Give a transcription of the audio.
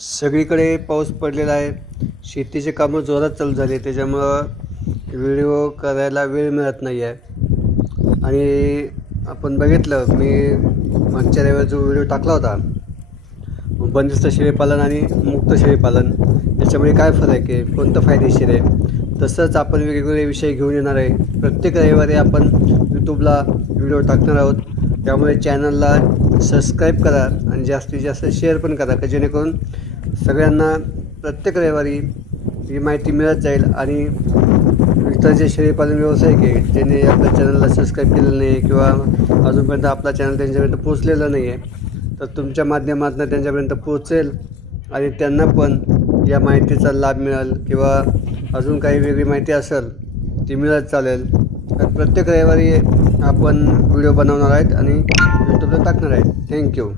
सगळीकडे पाऊस पडलेला आहे. शेतीचे कामं जोरात चालू झाले, त्याच्यामुळं व्हिडिओ करायला वेळ मिळत नाही आहे. आणि आपण बघितलं, मी मागच्या रविवारी जो व्हिडिओ टाकला होता, बंदिस्त शेळीपालन आणि मुक्त शेळीपालन याच्यामध्ये काय फरक आहे, कोणतं फायदेशीर आहे, तसंच आपण वेगवेगळे विषय घेऊन येणार आहे. प्रत्येक रविवारी आपण यूट्यूबला व्हिडिओ टाकणार आहोत. त्यामुळे चॅनलला सबस्क्राईब करा आणि जास्तीत जास्त शेअर पण करा, की जेणेकरून सगळ्यांना प्रत्येक रविवारी ही माहिती मिळत जाईल. आणि इतर जे शेळीपालन व्यावसायिक आहे, ज्यांनी आपल्या चॅनलला सबस्क्राईब केलेलं नाही किंवा अजूनपर्यंत आपला चॅनल त्यांच्यापर्यंत पोचलेलं नाही आहे, तर तुमच्या माध्यमातून त्यांच्यापर्यंत पोचेल आणि त्यांना पण या माहितीचा लाभ मिळेल किंवा अजून काही वेगळी माहिती असेल ती मिळत चालेल. तर प्रत्येक रविवारी आपण व्हिडिओ बनवणार आहेत आणि यूट्यूबला टाकणार आहेत. थँक्यू.